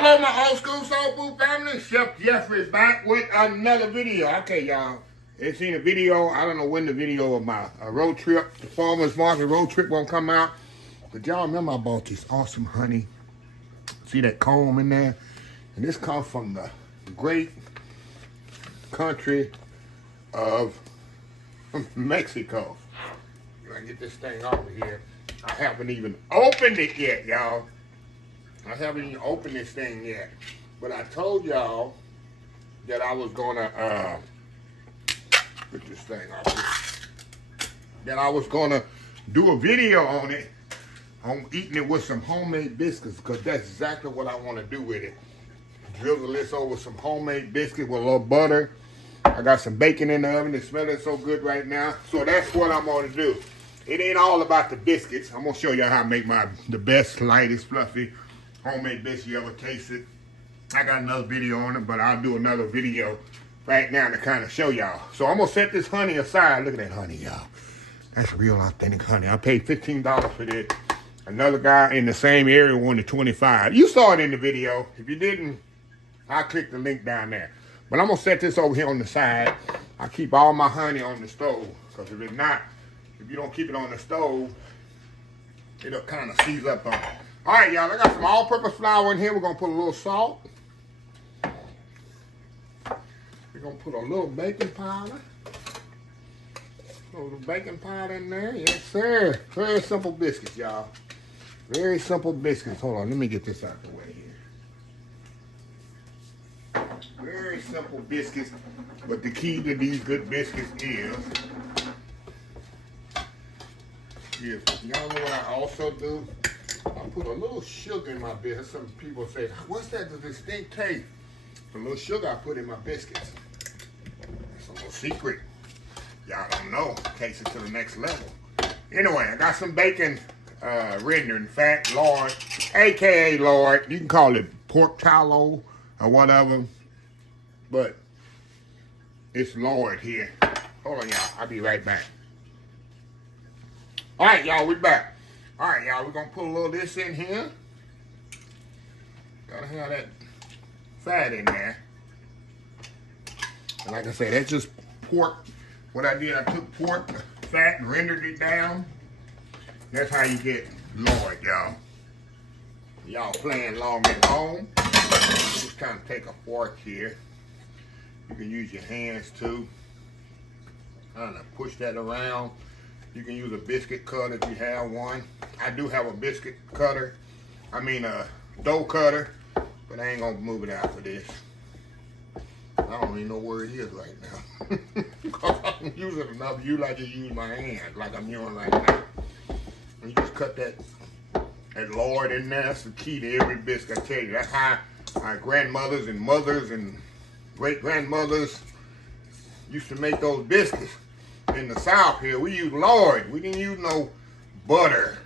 Hello, my old school soul food family. Chef Jeffrey back with another video. Okay, y'all. You seen a video. I don't know when the video of my road trip, the farmer's market road trip won't come out. But y'all remember I bought this awesome honey. See that comb in there? And this comes from the great country of Mexico. I get this thing over here. I haven't even opened it yet, y'all. I haven't even opened this thing yet. But I told y'all that I was gonna put this thing off here. That I was gonna do a video on it, on eating it with some homemade biscuits, because that's exactly what I want to do with it. Drizzle this over some homemade biscuit with a little butter. I got some bacon in the oven. It's smelling so good right now. So that's what I'm gonna do. It ain't all about the biscuits. I'm gonna show you how I make the best, lightest, fluffy homemade biscuit you ever tasted. I got another video on it, but I'll do another video right now to kind of show y'all. So I'm gonna set this honey aside. Look at that honey, y'all. That's real authentic honey. I paid $15 for this. Another guy in the same area wanted $25. You saw it in the video. If you didn't, I'll click the link down there. But I'm gonna set this over here on the side. I keep all my honey on the stove, because if you don't keep it on the stove, it'll kind of seize up on it. All right, y'all, I got some all-purpose flour in here. We're going to put a little salt. We're going to put a little baking powder. A little baking powder in there. Yes, sir. Very simple biscuits, y'all. Very simple biscuits. Hold on, let me get this out of the way here. Very simple biscuits, but the key to these good biscuits is y'all know what I also do? I put a little sugar in my biscuit. Some people say, what's that, the distinct taste? A little sugar I put in my biscuits. It's a little secret. Y'all don't know. Takes it to the next level. Anyway, I got some bacon rendering fat, lard, a.k.a. lard. You can call it pork tallow or whatever, but it's lard here. Hold on, y'all. I'll be right back. All right, y'all, we're back. All right, y'all, we're going to put a little of this in here. Gotta have that fat in there. And like I said, that's just pork. What I did, I took pork fat and rendered it down. That's how you get lard, y'all. Y'all playing along at home. Just kind of take a fork here. You can use your hands too. Kind of push that around. You can use a biscuit cutter if you have one. I do have a biscuit cutter. I mean a dough cutter, but I ain't gonna move it out for this. I don't even know where it is right now. Because I don't use it enough. You like to use my hands like I'm using right now. And you just cut that lard in there. That's the key to every biscuit. I tell you, that's how our grandmothers and mothers and great grandmothers used to make those biscuits. In the South here, we use lard. We didn't use no butter.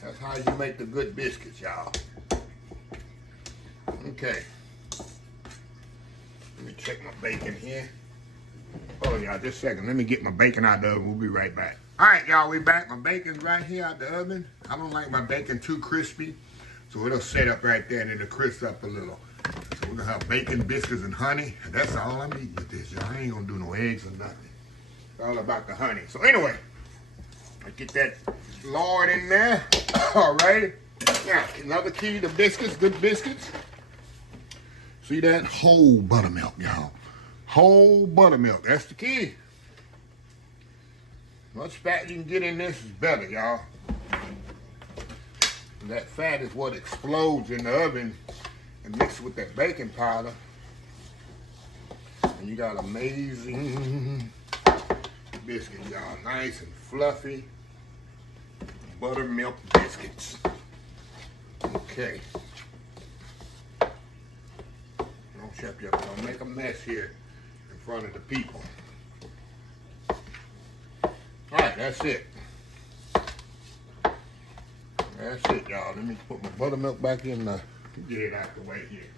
That's how you make the good biscuits, y'all. Okay. Let me check my bacon here. Hold on, y'all, just a second. Let me get my bacon out of the oven. We'll be right back. All right, y'all, we back. My bacon's right here out the oven. I don't like my bacon too crispy, so it'll set up right there and it'll crisp up a little. So we're gonna have bacon, biscuits, and honey. And that's all I'm eating with this, y'all. I ain't gonna do no eggs or nothing. It's all about the honey. So anyway, I get that lard in there. All right. Now, another key to biscuits, good biscuits. See that? Whole buttermilk, y'all. Whole buttermilk. That's the key. Much fat you can get in this is better, y'all. That fat is what explodes in the oven and mixed with that baking powder. And you got amazing biscuit, y'all. Nice and fluffy buttermilk biscuits. Okay. Don't chop you up. Don't make a mess here in front of the people. Alright, that's it. That's it, y'all. Let me put my buttermilk back in the, get it out the way here.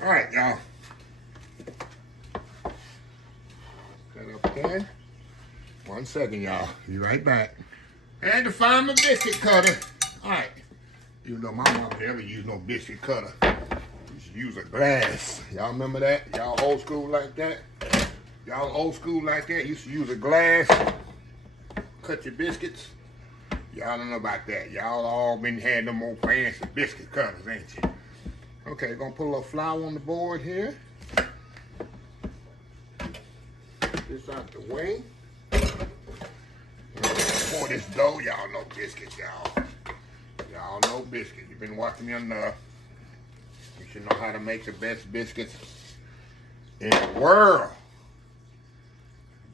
Alright, y'all. Cut up there. 1 second, y'all. Be right back. And to find my biscuit cutter. Alright. Even though my mama never used no biscuit cutter. We should use a glass. Y'all remember that? Y'all old school like that? Y'all old school like that? Used to use a glass. Cut your biscuits. Y'all don't know about that. Y'all all been had them old fancy biscuit cutters, ain't you? Okay, gonna put a little flour on the board here. This out the way. Pour this dough. Y'all know biscuits, y'all. Y'all know biscuits. You've been watching me enough. You should know how to make the best biscuits in the world.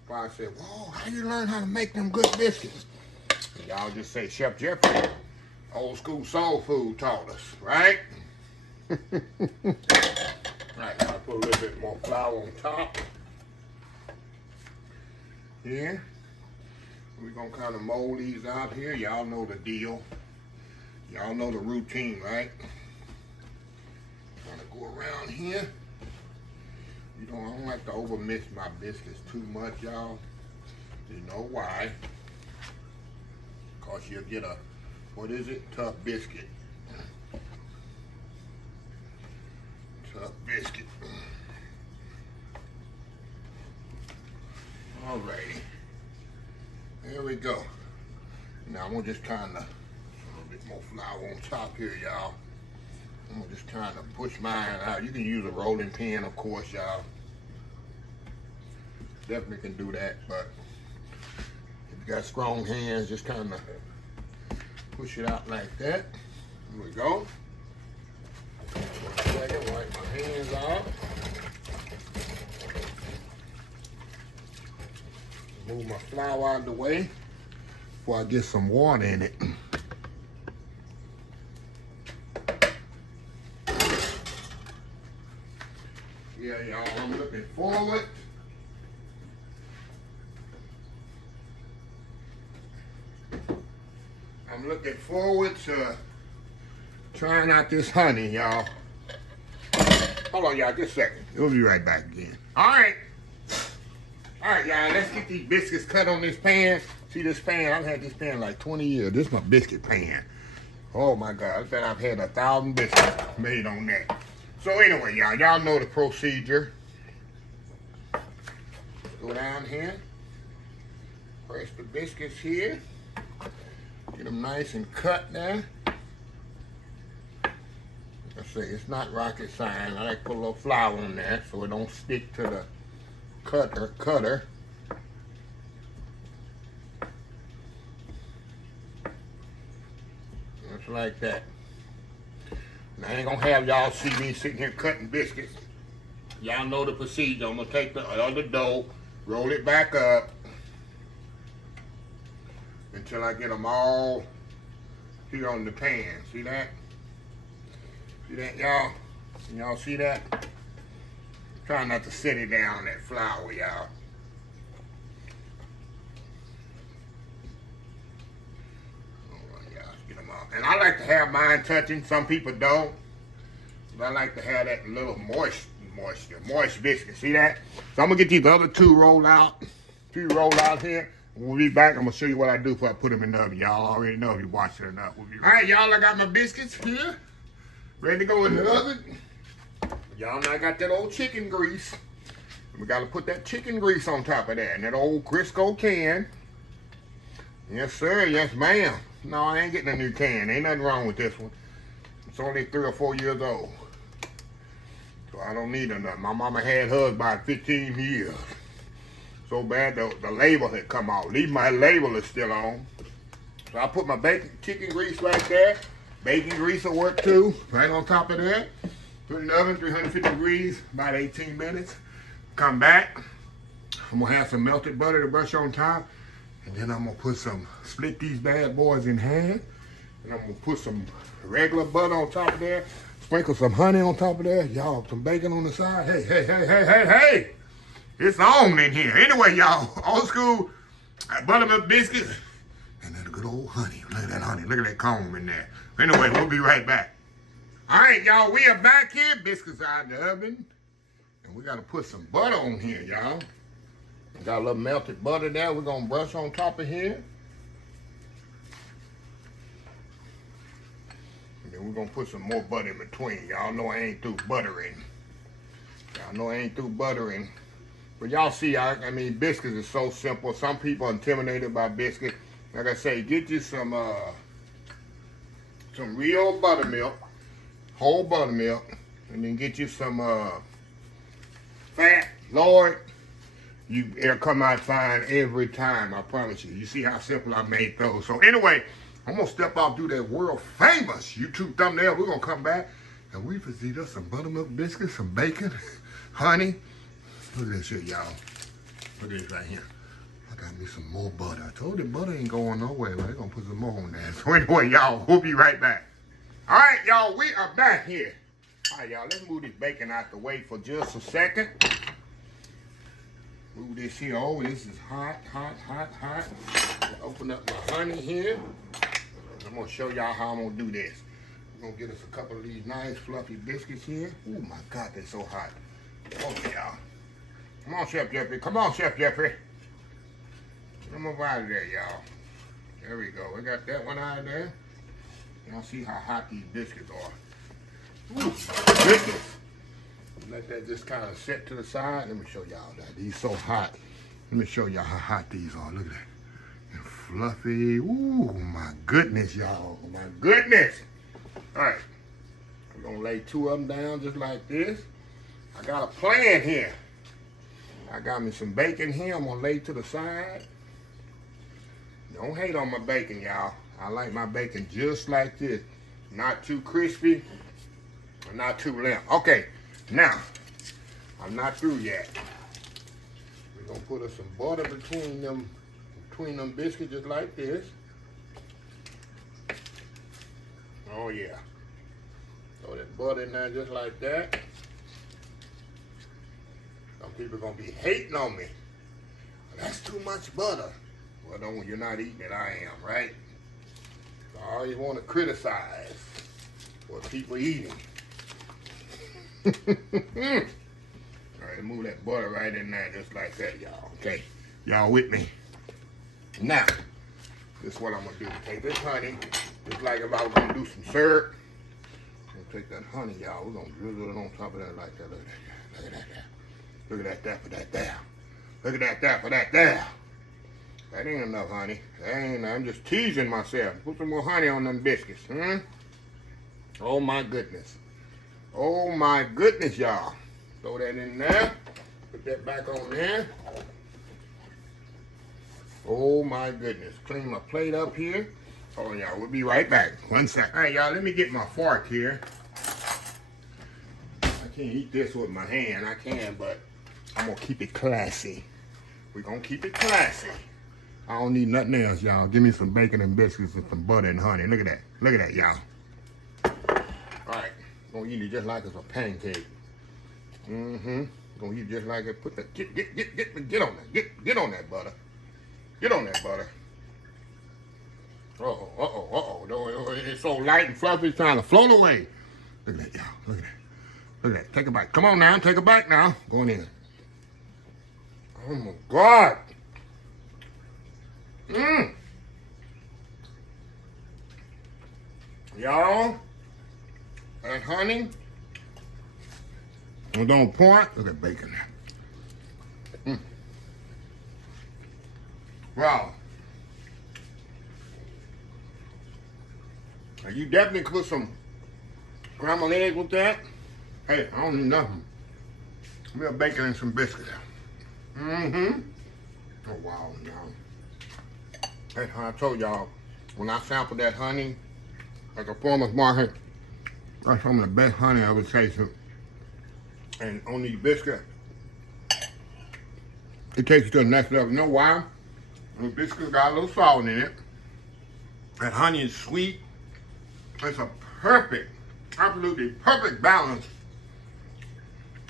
I said, whoa, how you learn how to make them good biscuits? Y'all just say Chef Jeffrey, old school soul food taught us, right? Right, I'll put a little bit more flour on top. Here. We're gonna kind of mold these out here. Y'all know the deal. Y'all know the routine, right? Kind of go around here. You know, I don't like to over mix my biscuits too much, y'all. You know why? Because you'll get a, what is it? Tough biscuit. Tough biscuit. Alrighty. There we go. Now I'm gonna just kind of, a little bit more flour on top here, y'all. I'm gonna just kind of push mine out. You can use a rolling pin, of course, y'all. Definitely can do that, but if you got strong hands, just kind of push it out like that. Here we go. 1 second, wipe my hands off. Move my flour out of the way before I get some water in it. Yeah, y'all, I'm looking forward. I'm looking forward to trying out this honey, y'all. Hold on, y'all, just a second. We'll be right back again. All right. All right, y'all, let's get these biscuits cut on this pan. See this pan? I've had this pan like 20 years. This is my biscuit pan. Oh, my God. I bet I've had 1,000 biscuits made on that. So anyway, y'all know the procedure. Go down here. Press the biscuits here. Get them nice and cut there. I say, it's not rocket science. I like to put a little flour on there so it don't stick to the cutter. Just like that. Now, I ain't gonna have y'all see me sitting here cutting biscuits. Y'all know the procedure. I'm gonna take the other dough, roll it back up until I get them all here on the pan. See that? See that, y'all? Y'all see that? Try not to set it down, that flour, y'all. Alright, y'all, get them off. And I like to have mine touching. Some people don't. But I like to have that little moist biscuit. See that? So I'm gonna get these other two rolled out. Here. We'll be back. I'm gonna show you what I do before I put them in the oven. Y'all already know if you watch it enough. We'll be right. All right, y'all. I got my biscuits here, ready to go in the oven. Y'all know I got that old chicken grease. We gotta put that chicken grease on top of that, and that old Crisco can. Yes, sir. Yes, ma'am. No, I ain't getting a new can. Ain't nothing wrong with this one. It's only 3 or 4 years old. So I don't need another. My mama had hers about 15 years. So bad the label had come off. Leave my label is still on. So I put my chicken grease right there. Bacon grease will work too, right on top of that. Put it in the oven, 350 degrees, about 18 minutes. Come back. I'm gonna have some melted butter to brush on top. And then I'm gonna split these bad boys in half. And I'm gonna put some regular butter on top of there. Sprinkle some honey on top of there. Y'all, some bacon on the side. Hey. It's on in here. Anyway, y'all, old school buttermilk biscuits. And then a good old honey. Look at that honey. Look at that comb in there. Anyway, we'll be right back. All right, y'all, we are back here. Biscuits out in the oven. And we got to put some butter on here, y'all. Got a little melted butter there. We're going to brush on top of here. Then we're gonna put some more butter in between. Y'all know I ain't through buttering. Y'all know I ain't through buttering. But y'all see, I mean, biscuits is so simple. Some people are intimidated by biscuit. Like I say, get you some real buttermilk, whole buttermilk, and then get you some fat. Lord, it'll come out fine every time, I promise you. You see how simple I made those. So anyway, I'm gonna step out, do that world famous YouTube thumbnail. We're gonna come back and we just eat us some buttermilk biscuits, some bacon, honey. Look at this shit, y'all. Look at this right here. I got me some more butter. I told you butter ain't going nowhere. They're gonna put some more on there. So anyway, y'all, we'll be right back. All right, y'all, we are back here. All right, y'all, let's move this bacon out the way for just a second. Move this here. Oh, this is hot, hot, hot, hot. Open up my honey here. I'm gonna show y'all how I'm gonna do this. We're gonna get us a couple of these nice fluffy biscuits here. Oh my God, they're so hot. Okay, y'all. Come on, Chef Jeffrey. Come on, Chef Jeffrey. Come over out of there, y'all. There we go. We got that one out of there. Y'all see how hot these biscuits are. Ooh, my goodness. Let that just kind of set to the side. Let me show y'all that. These so hot. Let me show y'all how hot these are. Look at that. And fluffy. Ooh, my goodness, y'all. My goodness. All right. I'm going to lay two of them down just like this. I got a plan here. I got me some bacon here. I'm going to lay to the side. Don't hate on my bacon, y'all. I like my bacon just like this. Not too crispy, not too limp. Okay, now, I'm not through yet. We're going to put us some butter between them biscuits just like this. Oh, yeah. Throw that butter in there just like that. Some people are going to be hating on me. That's too much butter. Well, don't, you're not eating it, I am, right? So I always want to criticize what people eating. All right, move that butter right in there just like that, y'all. Okay, y'all with me? Now, this is what I'm going to do. Take this honey, just like if I was going to do some syrup. I'm going to take that honey, y'all. We're going to drizzle it on top of that like that. Look at that. Look at that there. Look at that for that there. Look at that there for that there. That ain't enough, honey. That ain't, I'm just teasing myself. Put some more honey on them biscuits, huh? Oh, my goodness. Oh, my goodness, y'all. Throw that in there. Put that back on there. Oh, my goodness. Clean my plate up here. Oh, y'all, we'll be right back. 1 second. All right, y'all, let me get my fork here. I can't eat this with my hand. I can, but I'm going to keep it classy. We're going to keep it classy. I don't need nothing else, y'all. Give me some bacon and biscuits and some butter and honey. Look at that. Look at that, y'all. All right. Gonna eat it just like it's a pancake. Gonna eat it just like it. Put that. Get on that. Get on that butter. Get on that butter. Uh-oh. It's so light and fluffy, it's trying to float away. Look at that, y'all. Look at that. Look at that. Take a bite. Come on now. Take a bite now. Going in. Oh, my God. Y'all, that honey, and don't point. Look at bacon there. Wow. Now you definitely could put some scrambled eggs with that. Hey, I don't need nothing. We have bacon and some biscuits. Oh, wow, y'all. Hey, I told y'all, when I sampled that honey at the farmer's market, that's some of the best honey I ever tasted. And on these biscuits, it takes you to the next level. You know why? The biscuits got a little salt in it. That honey is sweet. It's a perfect, absolutely perfect balance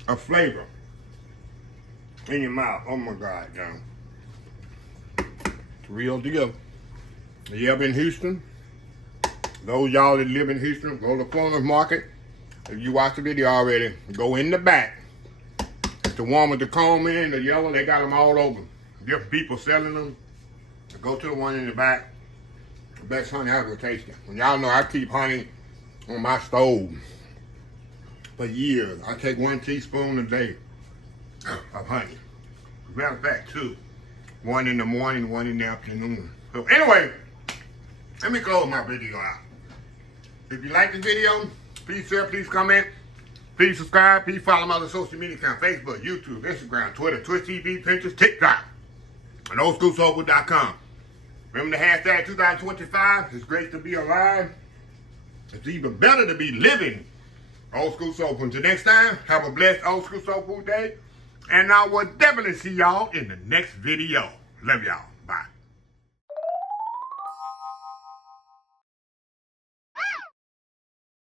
of flavor in your mouth. Oh my God, y'all. Real deal. You ever in Houston? Those y'all that live in Houston, go to the farmer's market. If you watch the video already, go in the back. It's the one with the comb in, the yellow, they got them all over. Different people selling them. Go to the one in the back. The best honey I ever tasted. And y'all know I keep honey on my stove for years. I take 1 teaspoon a day of honey. As a matter of fact, 2. 1 in the morning, 1 in the afternoon. So anyway, let me close my video out. If you like the video, please share, please comment, please subscribe, please follow my other social media accounts, Facebook, YouTube, Instagram, Twitter, Twitch TV, Pinterest, TikTok, and oldschoolsoulfood.com. Remember the hashtag 2025, it's great to be alive. It's even better to be living. Old School Soul Food. Until next time, have a blessed Old School Soul Food day. And I will definitely see y'all in the next video. Love y'all.